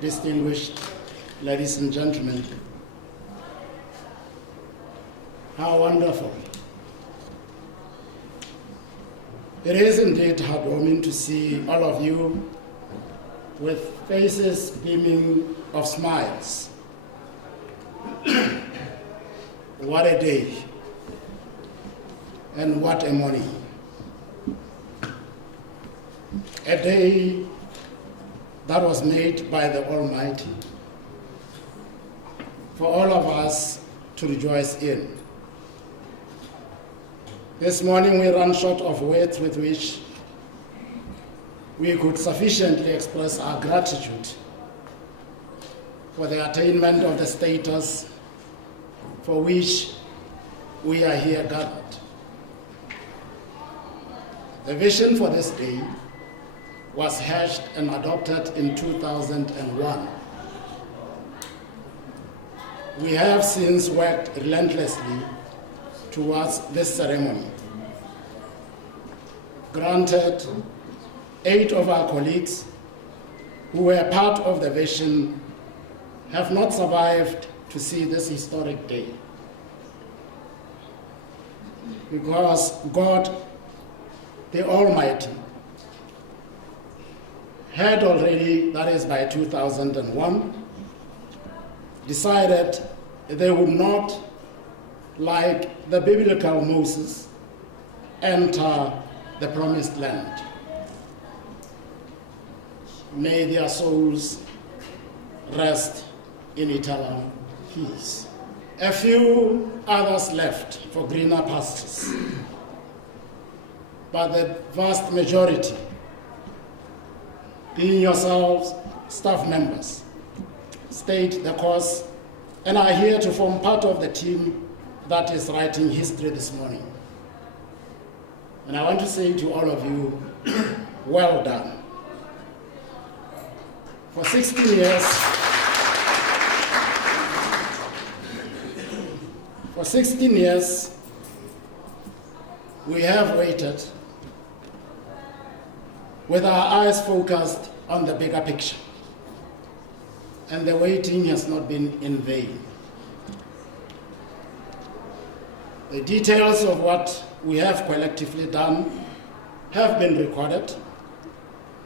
Distinguished ladies and gentlemen, how wonderful. It is indeed heartwarming to see all of you with faces beaming of smiles. What a day, and what a morning. A day that was made by the Almighty for all of us to rejoice in. This morning we ran short of words with which we could sufficiently express our gratitude for the attainment of the status for which we are here gathered. The vision for this day was hatched and adopted in 2001. We have since worked relentlessly towards this ceremony. Granted, 8 of our colleagues who were part of the vision have not survived to see this historic day, because God, the Almighty, had already, that is by 2001, decided they would not, like the biblical Moses, enter the promised land. May their souls rest in eternal peace. A few others left for greener pastures, but the vast majority, being yourselves staff members, stayed the course and are here to form part of the team that is writing history this morning. And I want to say to all of you, well done. For 16 years, we have waited with our eyes focused on the bigger picture. And the waiting has not been in vain. The details of what we have collectively done have been recorded,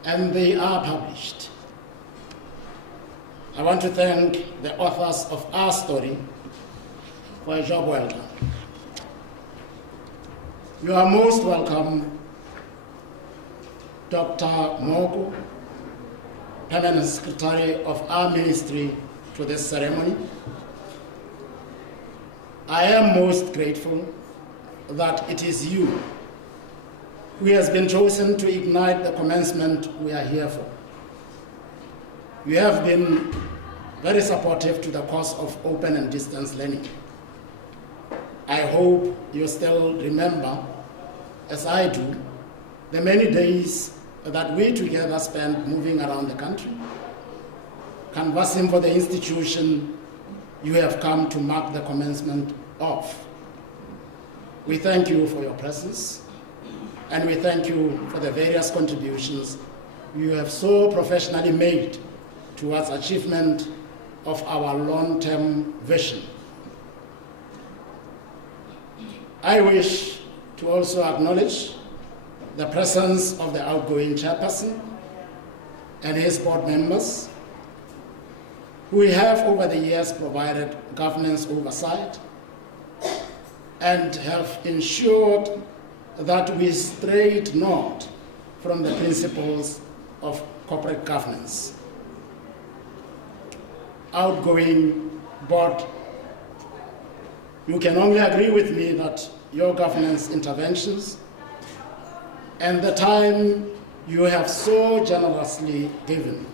and they are published. I want to thank the authors of our story for a job well done. You are most welcome, Dr. Mogo, Permanent Secretary of our ministry, to this ceremony. I am most grateful that it is you who has been chosen to ignite the commencement we are here for. You have been very supportive to the cause of open and distance learning. I hope you still remember, as I do, the many days that we together spent moving around the country, canvassing for the institution you have come to mark the commencement of. We thank you for your presence, and we thank you for the various contributions you have so professionally made towards achievement of our long-term vision. I wish to also acknowledge the presence of the outgoing chairperson and his board members, who have over the years provided governance oversight and have ensured that we strayed not from the principles of corporate governance. Outgoing board, you can only agree with me that your governance interventions and the time you have so generously given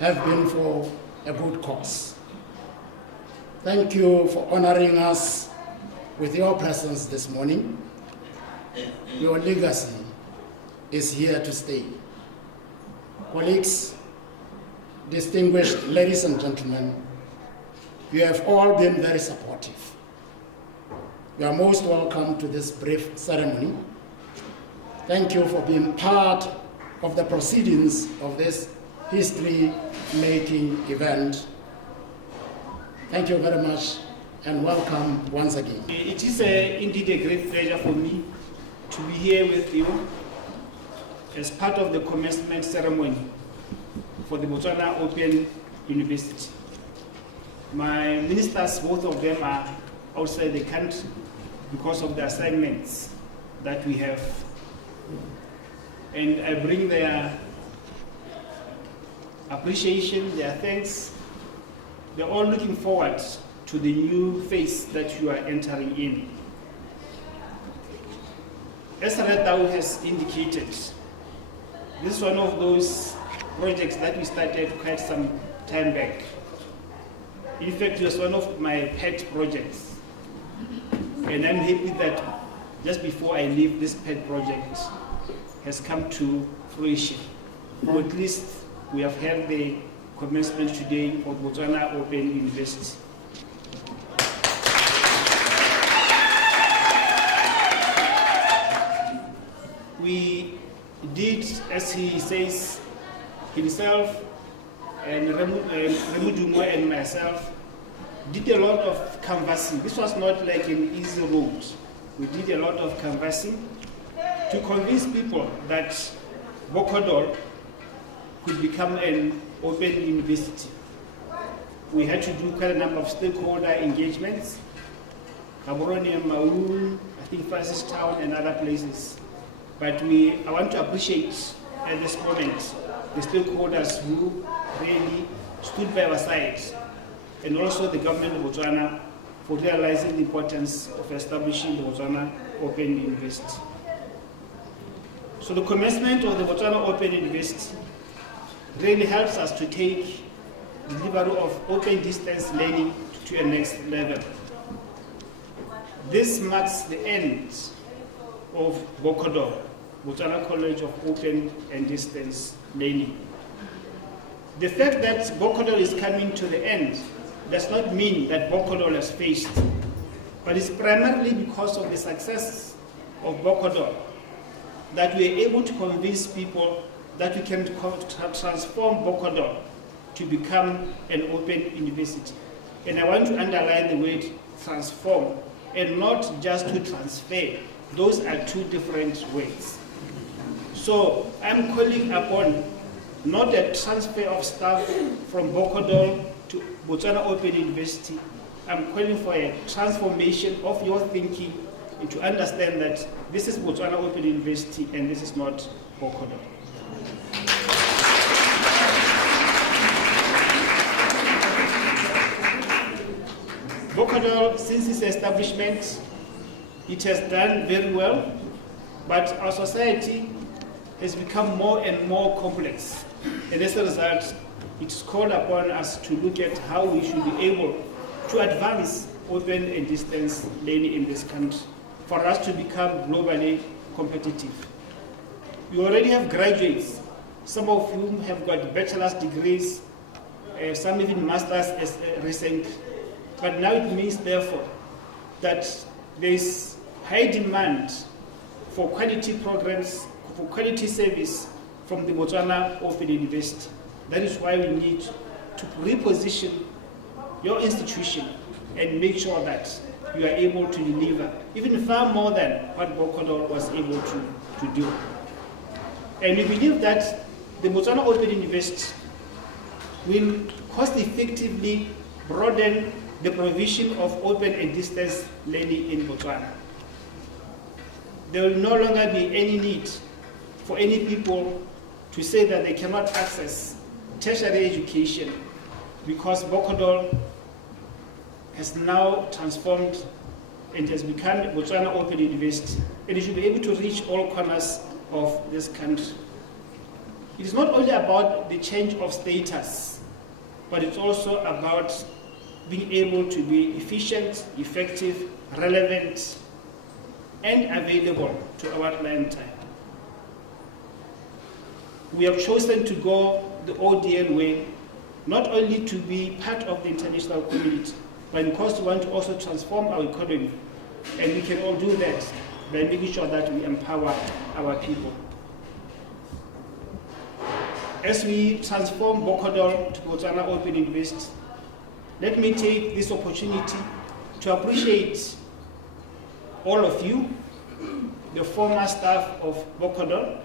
have been for a good cause. Thank you for honoring us with your presence this morning. Your legacy is here to stay. Colleagues, distinguished ladies and gentlemen, you have all been very supportive. You are most welcome to this brief ceremony. Thank you for being part of the proceedings of this history-making event. Thank you very much and welcome once again. It is indeed a great pleasure for me to be here with you as part of the commencement ceremony for the Botswana Open University. My ministers, both of them, are outside the country because of the assignments that we have. And I bring their appreciation, their thanks. They're all looking forward to the new phase that you are entering in. As Retau has indicated, this is one of those projects that we started quite some time back. In fact, it was one of my pet projects. And I'm happy that just before I leave, this pet project has come to fruition. Or at least we have held the commencement today for Botswana Open University. We did, as he says, himself and Remu Dumo and myself did a lot of canvassing. This was not like an easy road. We did a lot of canvassing to convince people that Bokodol could become an open university. We had to do quite a number of stakeholder engagements, Gaborone and Maun, I think Francistown and other places. But I want to appreciate at this moment the stakeholders who really stood by our side, and also the government of Botswana for realizing the importance of establishing the Botswana Open University. So the commencement of the Botswana Open University really helps us to take delivery of open distance learning to a next level. This marks the end of Bokodol, Botswana College of Open and Distance Learning. The fact that Bokodol is coming to the end does not mean that Bokodol has faced, but it's primarily because of the success of Bokodol that we are able to convince people that we can transform Bokodol to become an open university. And I want to underline the word transform, and not just to transfer. Those are two different words. So I'm calling upon not a transfer of staff from Bokodol to Botswana Open University. I'm calling for a transformation of your thinking and to understand that this is Botswana Open University and this is not Bokodol. Bokodol, since its establishment, it has done very well, but our society has become more and more complex. And as a result, it is called upon us to look at how we should be able to advance open and distance learning in this country for us to become globally competitive. We already have graduates, some of whom have got bachelor's degrees, some even master's as recent. But now it means, therefore, that there is high demand for quality programs, for quality service from the Botswana Open University. That is why we need to reposition your institution and make sure that you are able to deliver even far more than what Bokodol was able to do. And we believe that the Botswana Open University will cost effectively broaden the provision of open and distance learning in Botswana. There will no longer be any need for any people to say that they cannot access tertiary education because Bokodol has now transformed and has become Botswana Open University, and it should be able to reach all corners of this country. It is not only about the change of status, but it's also about being able to be efficient, effective, relevant, and available to our clientele. We have chosen to go the ODL way not only to be part of the international community, but because we want to also transform our economy. And we can all do that by making sure that we empower our people. As we transform Bokodol to Botswana Open University, let me take this opportunity to appreciate all of you, the former staff of Bokodol,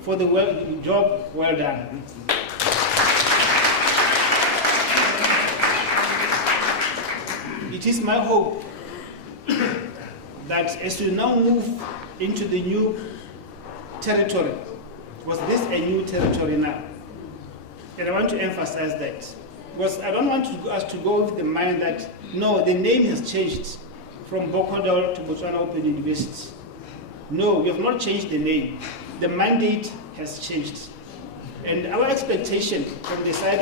for the job well done. It is my hope that as we now move into the new territory, was this a new territory now? And I want to emphasize that, because I don't want us to go with the mind that, no, the name has changed from Bokodol to Botswana Open University. No, we have not changed the name. The mandate has changed. And our expectation from the side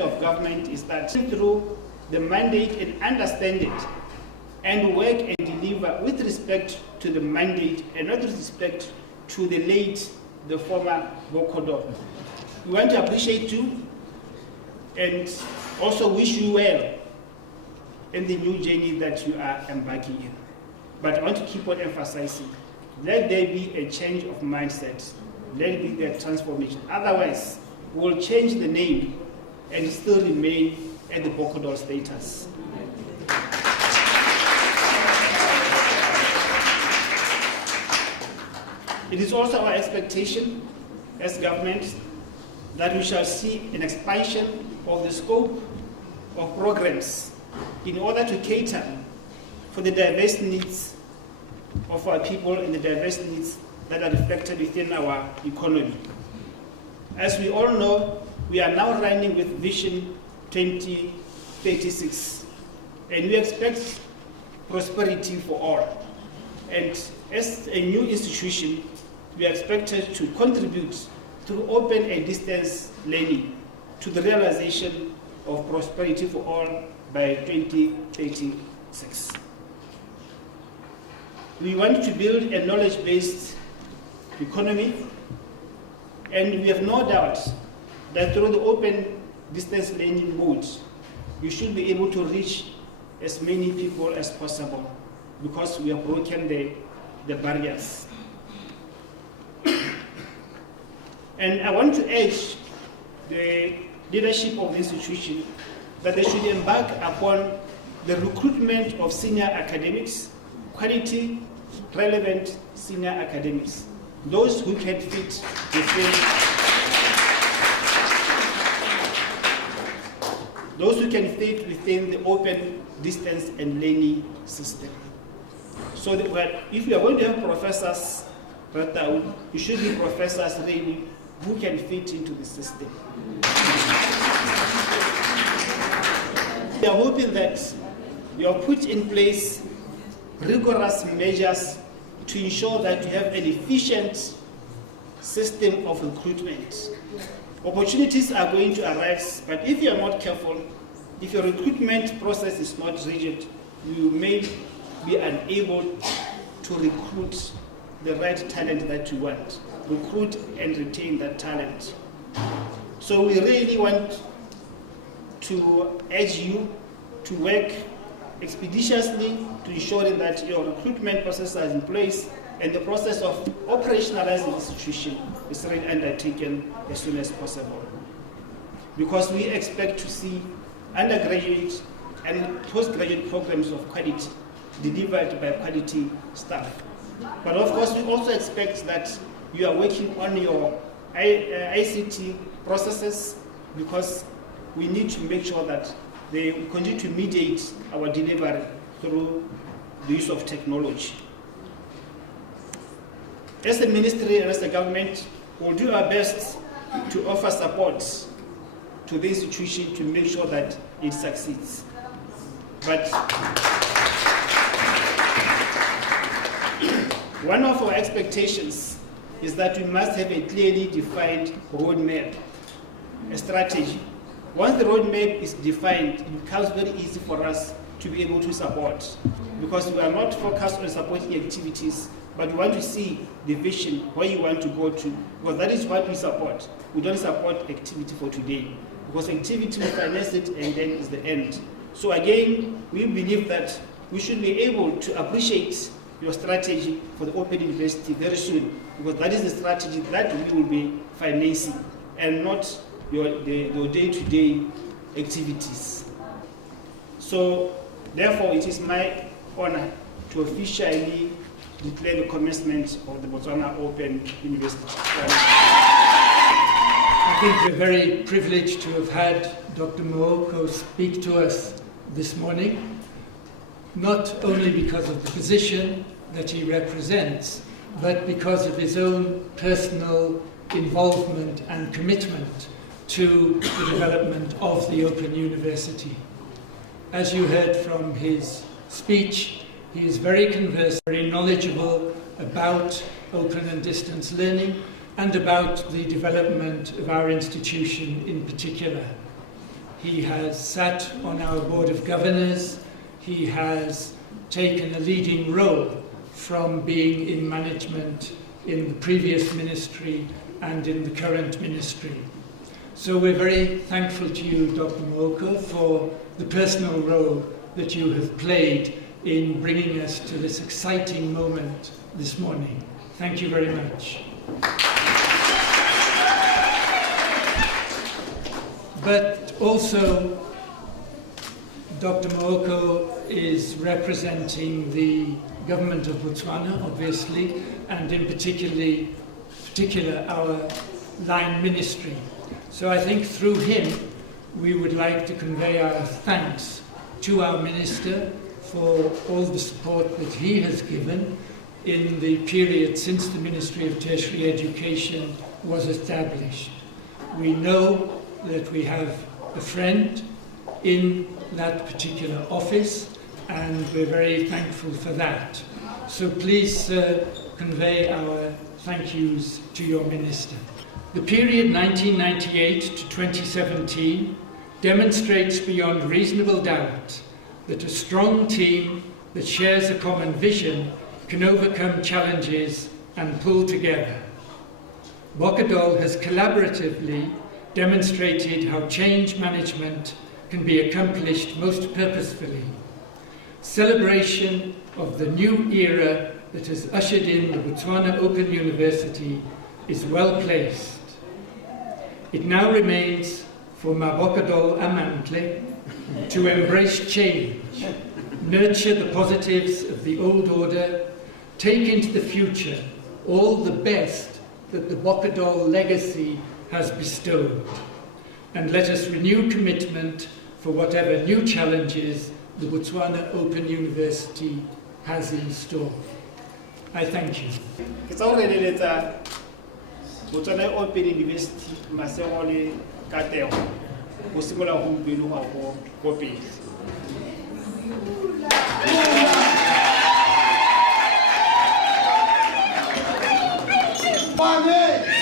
of government, is that through the mandate and understand it, and work and deliver with respect to the mandate and not with respect to the former Bokodol. We want to appreciate you and also wish you well in the new journey that you are embarking in. But I want to keep on emphasizing, let there be a change of mindset, let it be a transformation. Otherwise, we'll change the name and still remain at the Bokodol status. It is also our expectation as government that we shall see an expansion of the scope of programs in order to cater for the diverse needs of our people and the diverse needs that are reflected within our economy. As we all know, we are now running with Vision 2036, and we expect prosperity for all. And as a new institution, we are expected to contribute through open and distance learning to the realization of prosperity for all by 2036. We want to build a knowledge-based economy, and we have no doubt that through the open distance learning mode, we should be able to reach as many people as possible because we have broken the barriers. And I want to urge the leadership of the institution that they should embark upon the recruitment of senior academics, quality, relevant senior academics, those who can fit within the open distance and learning system. So that if you are going to have professors, you should be professors really who can fit into the system. We are hoping that you have put in place rigorous measures to ensure that you have an efficient system of recruitment. Opportunities are going to arise, but if you are not careful, if your recruitment process is not rigid, you may be unable to recruit the right talent that you want, recruit and retain that talent. So we really want to urge you to work expeditiously to ensure that your recruitment process is in place and the process of operationalizing the institution is really undertaken as soon as possible. Because we expect to see undergraduate and postgraduate programs of quality delivered by quality staff. But of course, we also expect that you are working on your ICT processes because we need to make sure that they continue to mediate our delivery through the use of technology. As a ministry and as a government, we'll do our best to offer support to the institution to make sure that it succeeds. But one of our expectations is that we must have a clearly defined roadmap, a strategy. Once the roadmap is defined, it becomes very easy for us to be able to support, because we are not focused on supporting activities but we want to see the vision, where you want to go to, because that is what we support. We don't support activity for today, because activity we finance it and then is the end. So again, we believe that we should be able to appreciate your strategy for the Open University very soon, because that is the strategy that we will be financing and not your day-to-day activities. So therefore, it is my honor to officially declare the commencement of the Botswana Open University. I think we're very privileged to have had Dr. Mooko speak to us this morning, not only because of the position that he represents, but because of his own personal involvement and commitment to the development of the Open University. As you heard from his speech, he is very conversant, very knowledgeable about open and distance learning and about the development of our institution in particular. He has sat on our Board of Governors. He has taken a leading role from being in management in the previous ministry and in the current ministry. So we're very thankful to you, Dr. Mooko, for the personal role that you have played in bringing us to this exciting moment this morning. Thank you very much. But also, Dr. Mooko is representing the government of Botswana, obviously, and in particular our line ministry. So I think through him, we would like to convey our thanks to our minister for all the support that he has given in the period since the Ministry of Tertiary Education was established. We know that we have a friend in that particular office, and we're very thankful for that. So please convey our thank yous to your minister. The period 1998 to 2017 demonstrates beyond reasonable doubt that a strong team that shares a common vision can overcome challenges and pull together. Bokadol has collaboratively demonstrated how change management can be accomplished most purposefully. Celebration of the new era that has ushered in the Botswana Open University is well placed. It now remains for Mabokadol Amantle to embrace change, nurture the positives of the old order, take into the future all the best that the Bokadol legacy has bestowed, and let us renew commitment for whatever new challenges the Botswana Open University has in store. I thank you. It's already later. Botswana Open University masengole kateo go simola go pelo ga go pele. Money!